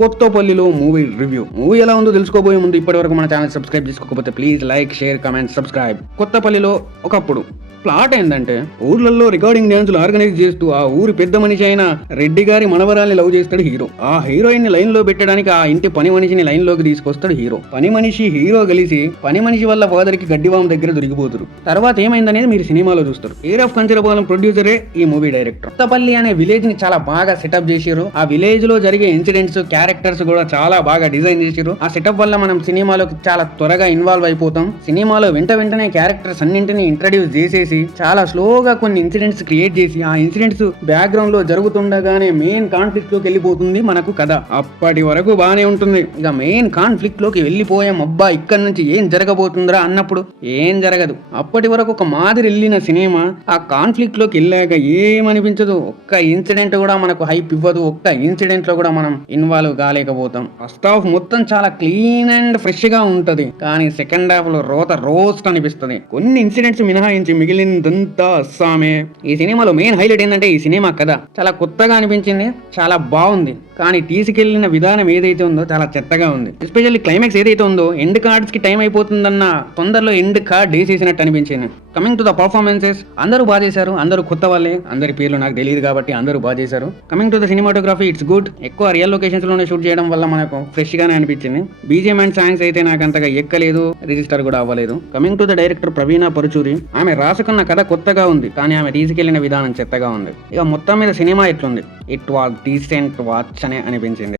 కొత్తపల్లిలో movie review. Movie ఎలా ఉందో తెలుసుకోబోయే ముందు ఇప్పటివరకు మన ఛానల్ సబ్స్క్రైబ్ చేసుకోకపోతే please like, share, comment, subscribe. కొత్తపల్లిలో ఒకప్పుడు ప్లాట్ ఏంటంటే, ఊర్లలో రికార్డింగ్ డ్యాన్సులు ఆర్గనైజ్ చేస్తూ ఆ ఊరి పెద్ద మనిషి అయిన రెడ్డి గారి మనవరాల్ని లవ్ చేస్తాడు హీరో. ఆ హీరోయిన్ ని లైన్ లో పెట్టడానికి ఆ ఇంటి పని మనిషిని లైన్ లోకి తీసుకొస్తాడు హీరో. పని మనిషి హీరో కలిసి పని మనిషి వల్ల ఫాదర్ కి గడ్డివాం దగ్గర దొరికిపోతారు. తర్వాత ఏమైందనేది మీరు సినిమాలో చూస్తారు. కేర్ ఆఫ్ కంచరపాలెం ప్రొడ్యూసరే ఈ మూవీ డైరెక్టర్. కొత్తపల్లి అనే విలేజ్ ని చాలా బాగా సెటప్ చేశారు. ఆ విలేజ్ లో జరిగే ఇన్సిడెంట్స్, క్యారెక్టర్స్ కూడా చాలా బాగా డిజైన్ చేశారు. ఆ సెటప్ వల్ల మనం సినిమాలోకి చాలా త్వరగా ఇన్వాల్వ్ అయిపోతాం. సినిమాలో వెంటనే క్యారెక్టర్స్ అన్నింటినీ ఇంట్రడ్యూస్ చేసేసి చాలా స్లోగా కొన్ని ఇన్సిడెంట్స్ క్రియేట్ చేసి ఆ ఇన్సిడెంట్స్ బ్యాక్గ్రౌండ్ లో జరుగుతుండగానే మెయిన్ కాన్ఫ్లిక్ట్ లోకి వెళ్ళిపోతుంది మనకు కథ. అప్పటి వరకు బానే ఉంటుంది. ఇక మెయిన్ కాన్ఫ్లిక్ట్ లోకి వెళ్ళిపోయాం. అబ్బా ఇక్కడ నుంచి ఏం జరగబోతుందిరా అన్నప్పుడు ఏం జరగదు. అప్పటి వరకు ఒక మాదిరి వెళ్ళిన సినిమా ఆ కాన్ఫ్లిక్ట్ లోకి వెళ్ళాక ఏమనిపించదు. ఒక్క ఇన్సిడెంట్ కూడా మనకు హైప్ ఇవ్వదు. ఒక్క ఇన్సిడెంట్ లో కూడా మనం ఇన్వాల్వ్ కాలేకపోతాం. ఫస్ట్ హాఫ్ మొత్తం చాలా క్లీన్ అండ్ ఫ్రెష్ గా ఉంటది. కానీ సెకండ్ హాఫ్ లో రోస్ట్ అనిపిస్తుంది. కొన్ని ఇన్సిడెంట్స్ మినహాయించి మిగిలినదంతా అస్సామే. ఈ సినిమాలో మెయిన్ హైలైట్ ఏంటంటే ఈ సినిమా కథ చాలా కొత్తగా అనిపించింది. చాలా బాగుంది. కానీ తీసుకెళ్లిన విధానం ఏదైతే ఉందో చాలా చెత్తగా ఉంది. ఎస్పెషల్లీ క్లైమాక్స్ ఏదైతే ఉందో ఎండ్ కార్డ్స్ కి టైం అయిపోతుందన్న తొందరలో ఎండ్ కార్డ్ వేసేసినట్టు అనిపించింది. కమింగ్ టు ద పర్ఫార్మెన్సెస్, అందరూ బాగా చేశారు. అందరూ కొత్త వాళ్ళే. అందరి పేర్లు నాకు తెలియదు కాబట్టి అందరూ బాగా చేశారు. Coming to the cinematography, it's good. ఎక్కువ రియల్ లొకేషన్స్ లోనే షూట్ చేయడం వల్ల మనకు ఫ్రెష్ గానే అనిపించింది. బీజిఎం అండ్ సాంగ్స్ అయితే నాకు అంతగా ఎక్కలేదు, రిజిస్టర్ కూడా అవ్వలేదు. కమింగ్ టు ద డైరెక్టర్ ప్రవీణ పరుచూరి, ఆమె రాసుకున్న కథ కొత్తగా ఉంది. కానీ ఆమె తీసుకెళ్లిన విధానం చెత్తగా ఉంది. ఇక మొత్తం మీద సినిమా ఎట్లుంది? ఇట్ వాజ్ డీసెంట్ వాచ్ అనే అనిపించింది.